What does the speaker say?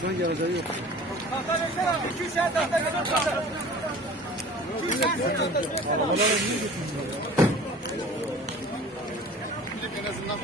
Tahtanın geleceği yok. Tahta versene abi. 200 tane tahta getir tahta. 200 tane tahta versene abi. En azından